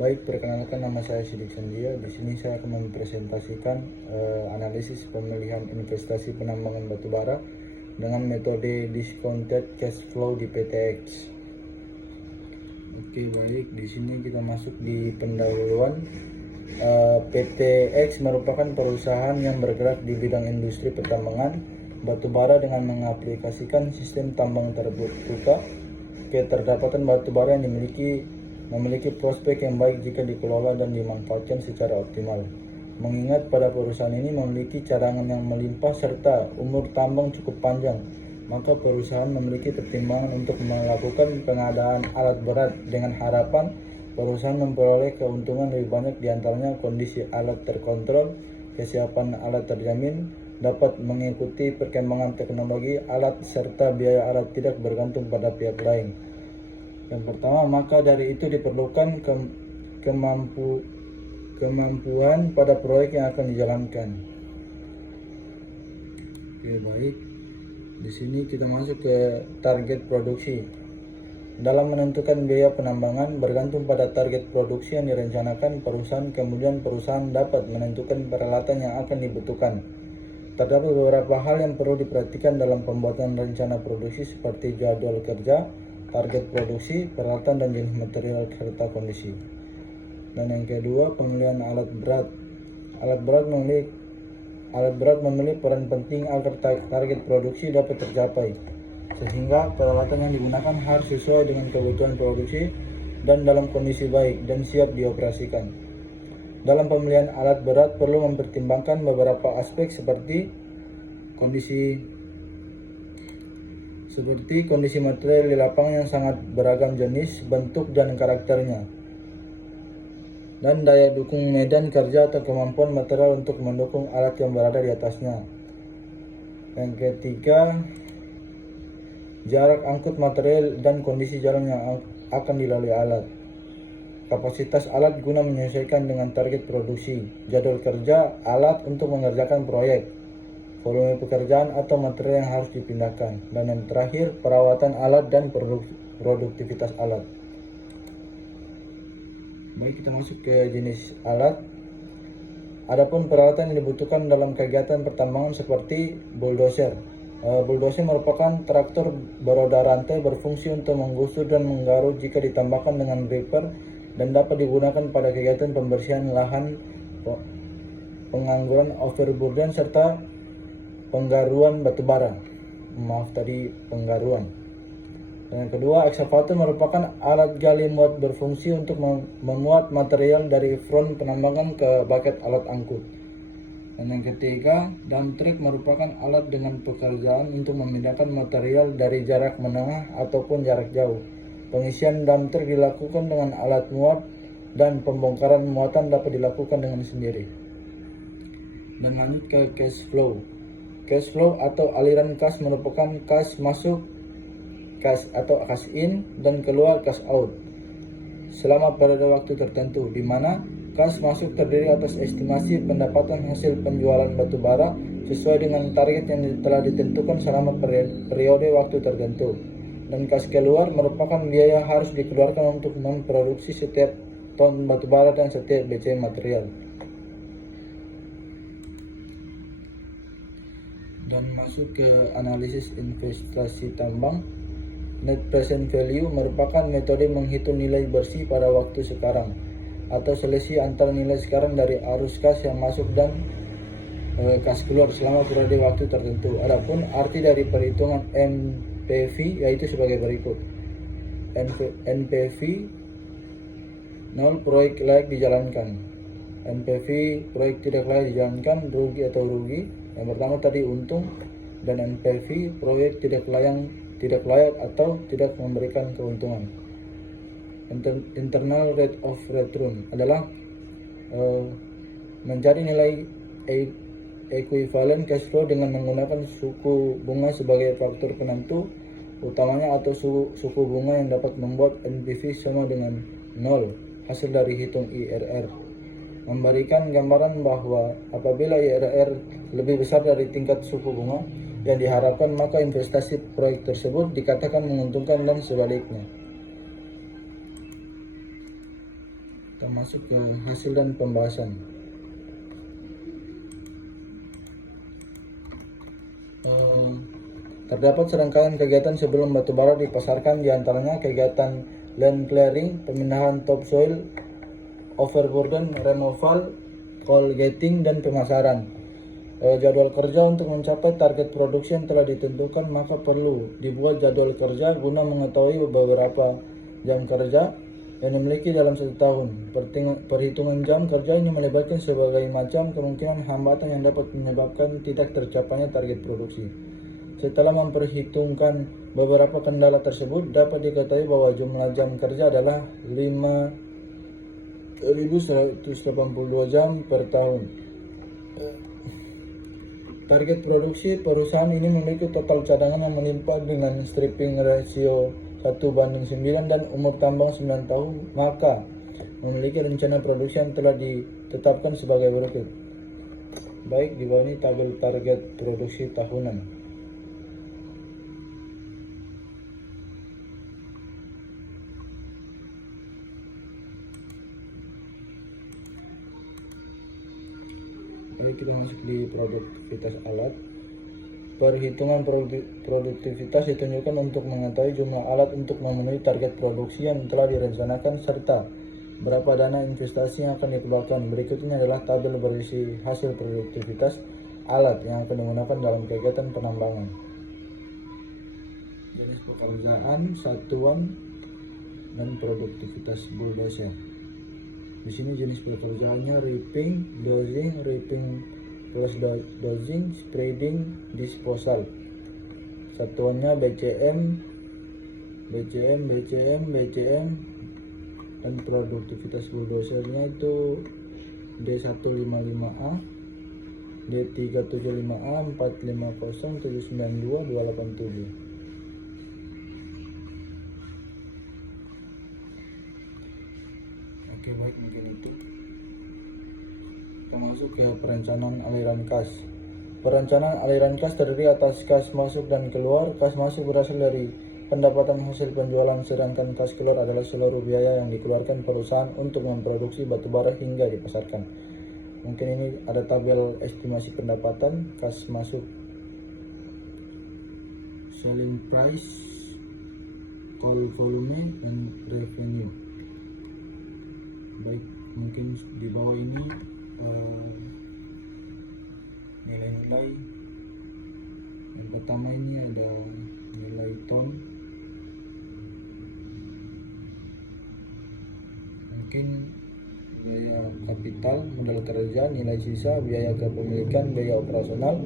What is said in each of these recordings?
Baik, perkenalkan nama saya Sidik Sandia. Di sini saya akan mempresentasikan analisis pemilihan investasi penambangan batubara dengan metode discounted cash flow di PTX. Oke, baik. Di sini kita masuk di pendahuluan. PTX merupakan perusahaan yang bergerak di bidang industri pertambangan batubara dengan mengaplikasikan sistem tambang terbuka. Keterdapatan batubara yang memiliki prospek yang baik jika dikelola dan dimanfaatkan secara optimal. Mengingat pada perusahaan ini memiliki cadangan yang melimpah serta umur tambang cukup panjang, maka perusahaan memiliki pertimbangan untuk melakukan pengadaan alat berat dengan harapan perusahaan memperoleh keuntungan lebih banyak, diantaranya kondisi alat terkontrol, kesiapan alat terjamin, dapat mengikuti perkembangan teknologi alat, serta biaya alat tidak bergantung pada pihak lain. Yang pertama, maka dari itu diperlukan kemampuan pada proyek yang akan dijalankan. Oke, baik. Di sini kita masuk ke target produksi. Dalam menentukan biaya penambangan bergantung pada target produksi yang direncanakan perusahaan, kemudian perusahaan dapat menentukan peralatan yang akan dibutuhkan. Terdapat beberapa hal yang perlu diperhatikan dalam pembuatan rencana produksi seperti jadwal kerja, target produksi, peralatan dan jenis material serta kondisi. Dan yang kedua, pemilihan alat berat. Alat berat memiliki peran penting agar target produksi dapat tercapai, sehingga peralatan yang digunakan harus sesuai dengan kebutuhan produksi dan dalam kondisi baik dan siap dioperasikan. Dalam pemilihan alat berat perlu mempertimbangkan beberapa aspek seperti kondisi material di lapangan yang sangat beragam jenis, bentuk, dan karakternya, dan daya dukung medan kerja atau kemampuan material untuk mendukung alat yang berada di atasnya. Yang ketiga, jarak angkut material dan kondisi jalan yang akan dilalui alat. Kapasitas alat guna menyesuaikan dengan target produksi, jadwal kerja alat untuk mengerjakan proyek, volume pekerjaan atau material yang harus dipindahkan, dan yang terakhir, perawatan alat dan produktivitas alat. Baik, kita masuk ke jenis alat. Adapun peralatan yang dibutuhkan dalam kegiatan pertambangan seperti bulldozer. Bulldozer merupakan traktor beroda rantai berfungsi untuk menggusur dan menggaruk jika ditambahkan dengan reaper, dan dapat digunakan pada kegiatan pembersihan lahan, pengangguran overburden, serta penggaruan batubara. Penggaruan. Dan yang kedua, ekskavator merupakan alat gali muat berfungsi untuk memuat material dari front penambangan ke bucket alat angkut. Dan yang ketiga, dump truck merupakan alat dengan pekerjaan untuk memindahkan material dari jarak menengah ataupun jarak jauh. Pengisian dump truck dilakukan dengan alat muat dan pembongkaran muatan dapat dilakukan dengan sendiri. Dan lanjut ke cash flow. Cash flow atau aliran kas merupakan kas masuk, kas atau cash in, dan keluar cash out selama pada waktu tertentu, di mana kas masuk terdiri atas estimasi pendapatan hasil penjualan batubara sesuai dengan target yang telah ditentukan selama periode waktu tertentu, dan kas keluar merupakan biaya harus dikeluarkan untuk memproduksi setiap ton batubara dan setiap BCM material. Dan masuk ke analisis investasi tambang. Net present value merupakan metode menghitung nilai bersih pada waktu sekarang atau selisih antara nilai sekarang dari arus kas yang masuk dan kas keluar selama periode waktu tertentu. Adapun arti dari perhitungan NPV yaitu sebagai berikut. NPV 0, proyek layak dijalankan. NPV proyek tidak layak dijalankan, rugi atau rugi. Yang pertama tadi untung. Dan NPV proyek tidak layak atau tidak memberikan keuntungan. Internal rate of return adalah mencari nilai equivalent cash flow dengan menggunakan suku bunga sebagai faktor penentu utamanya atau suku bunga yang dapat membuat NPV sama dengan 0 hasil dari hitung IRR. Memberikan gambaran bahwa apabila IRR lebih besar dari tingkat suku bunga yang diharapkan, maka investasi proyek tersebut dikatakan menguntungkan dan sebaliknya. Kita masuk ke hasil dan pembahasan. Terdapat serangkaian kegiatan sebelum batubara dipasarkan, diantaranya kegiatan land clearing, pemindahan topsoil, overburden removal, coal gating, dan pemasaran. Jadwal kerja untuk mencapai target produksi yang telah ditentukan, maka perlu dibuat jadwal kerja guna mengetahui beberapa jam kerja yang dimiliki dalam 1 tahun. Perhitungan jam kerja ini melibatkan berbagai macam kemungkinan hambatan yang dapat menyebabkan tidak tercapainya target produksi. Setelah memperhitungkan beberapa kendala tersebut, dapat diketahui bahwa jumlah jam kerja adalah 5.182 jam per tahun. Target produksi perusahaan ini memiliki total cadangan yang melimpah dengan stripping ratio 1:9 dan umur tambang 9 tahun, maka memiliki rencana produksi yang telah ditetapkan sebagai berikut. Baik, di bawah ini tabel target produksi tahunan. Baik, kita masuk di produktivitas alat. Perhitungan produktivitas ditunjukkan untuk mengetahui jumlah alat untuk memenuhi target produksi yang telah direncanakan serta berapa dana investasi yang akan dikeluarkan. Berikutnya adalah tabel berisi hasil produktivitas alat yang akan digunakan dalam kegiatan penambangan. Jenis pekerjaan, satuan, dan produktivitas bulldozer. Di sini jenis pekerjaannya ripping, ripping plus dozing, spreading, disposal. Satuannya BCM, dan produktivitas bulldozernya itu D155A, D375A, 450, 792, 287. Oke, baik, mungkin itu. Kita masuk ke perencanaan aliran kas. Perencanaan aliran kas terdiri atas kas masuk dan keluar. Kas masuk berasal dari pendapatan hasil penjualan, sedangkan kas keluar adalah seluruh biaya yang dikeluarkan perusahaan untuk memproduksi batubara hingga dipasarkan. Mungkin ini ada tabel estimasi pendapatan. Kas masuk, selling price, call volume, dan revenue. Baik, mungkin di bawah ini nilai-nilai. Yang pertama ini ada nilai ton, mungkin biaya kapital, modal kerja, nilai sisa, biaya kepemilikan, biaya operasional,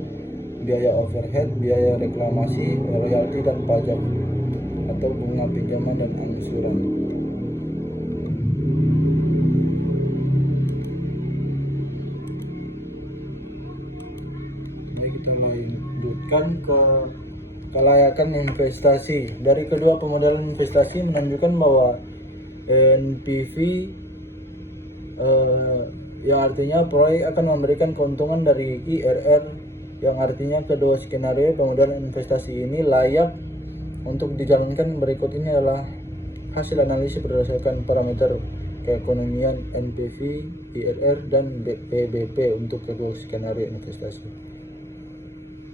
biaya overhead, biaya reklamasi, royalti dan pajak atau bunga pinjaman dan angsuran. Ke kelayakan investasi. Dari kedua pemodalan investasi menunjukkan bahwa NPV yang artinya proyek akan memberikan keuntungan dari IRR, yang artinya kedua skenario pemodalan investasi ini layak untuk dijalankan. Berikut ini adalah hasil analisis berdasarkan parameter keekonomian NPV, IRR, dan PBP untuk kedua skenario investasi.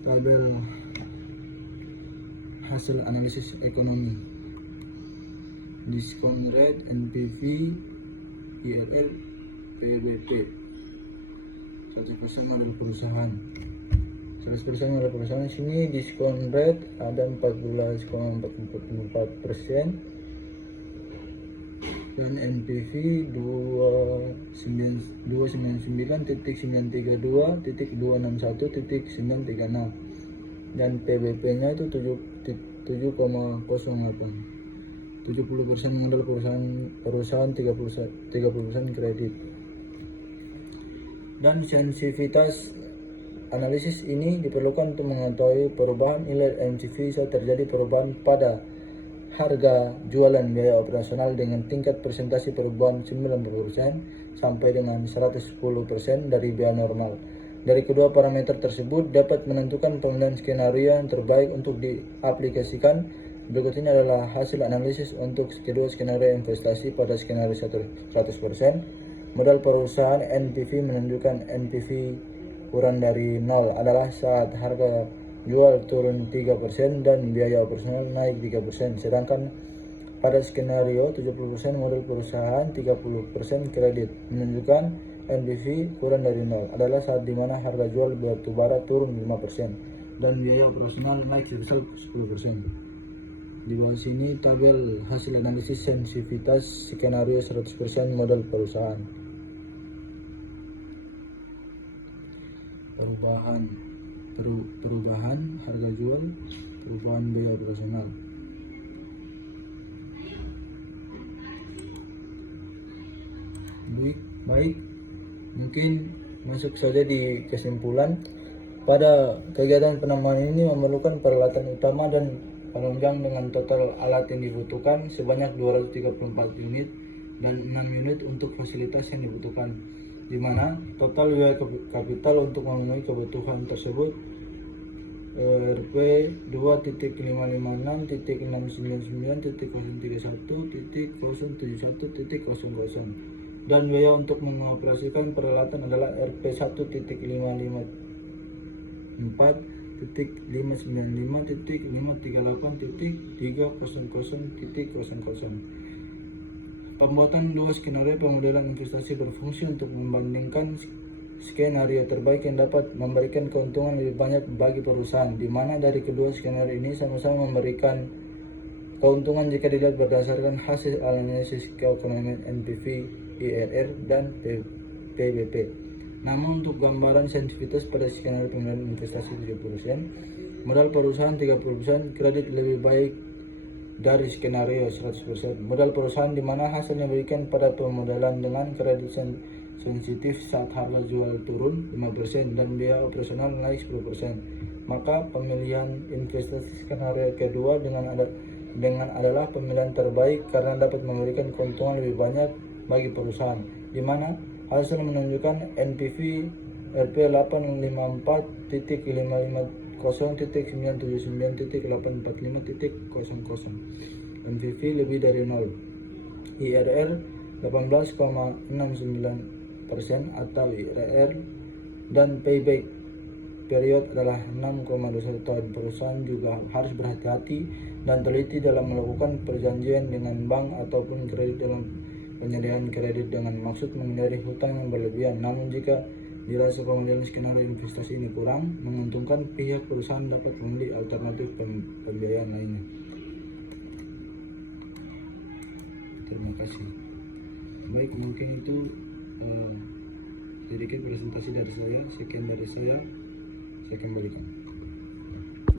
Tabel hasil analisis ekonomi, discount rate, NPV, IRR, PBP. 100% modal perusahaan. 100% modal perusahaan. Sini discount rate ada 14,44% dan NPV 299.932.936 dan PBP nya itu 7,08. 70% modal perusahaan 30% kredit. Dan sensitivitas analisis ini diperlukan untuk mengetahui perubahan nilai NPV saat terjadi perubahan pada harga jualan biaya operasional dengan tingkat presentasi perubahan 90% sampai dengan 110% dari biaya normal. Dari kedua parameter tersebut dapat menentukan pemilihan skenario yang terbaik untuk diaplikasikan Berikut ini adalah hasil analisis untuk kedua skenario investasi pada skenario 100%. Modal perusahaan NPV menunjukkan NPV kurang dari 0 adalah saat harga jual turun 3% dan biaya operasional naik 3%. Sedangkan pada skenario 70% modal perusahaan 30% kredit menunjukkan NPV kurang dari 0 adalah saat dimana harga jual batu bara turun 5% dan biaya operasional naik sebesar 10%. Di bawah sini tabel hasil analisis sensitivitas skenario 100% modal perusahaan. Perubahan harga jual, perubahan biaya operasional. Baik, mungkin masuk saja di kesimpulan. Pada kegiatan penambangan ini memerlukan peralatan utama dan penunjang dengan total alat yang dibutuhkan sebanyak 234 unit dan 6 unit untuk fasilitas yang dibutuhkan, di mana total biaya kapital untuk memenuhi kebutuhan tersebut Rp 2.556.099.031.071.00 dan biaya untuk mengoperasikan peralatan adalah Rp 1.555.538.300.00. Pembuatan dua skenario pemodelan investasi berfungsi untuk membandingkan skenario terbaik yang dapat memberikan keuntungan lebih banyak bagi perusahaan, di mana dari kedua skenario ini sama-sama memberikan keuntungan jika dilihat berdasarkan hasil analisis keekonomian NPV, IRR, dan PBP. Namun untuk gambaran sensitivitas pada skenario pemodelan investasi 70%, modal perusahaan 30%, kredit lebih baik dari skenario 100%. Modal perusahaan di mana hasilnya diberikan pada pemodelan dengan kredit sensitif saat harga jual turun 5% dan biaya operasional naik 10%. Maka pemilihan investasi skenario kedua dengan adalah pemilihan terbaik karena dapat memberikan keuntungan lebih banyak bagi perusahaan, di mana hasil menunjukkan NPV Rp 850.979.845.000, NPV lebih dari 0, IRR 18,69% atau IRR, dan payback period adalah 6,21 tahun. Perusahaan juga harus berhati-hati dan teliti dalam melakukan perjanjian dengan bank ataupun kredit dalam penyediaan kredit dengan maksud menghindari hutang yang berlebihan. Namun jika dirasa pemodelan skenario investasi ini kurang menguntungkan, pihak perusahaan dapat memilih alternatif pembiayaan lainnya. Terima kasih. Baik, mungkin itu sedikit presentasi dari saya. Sekian dari saya kembalikan.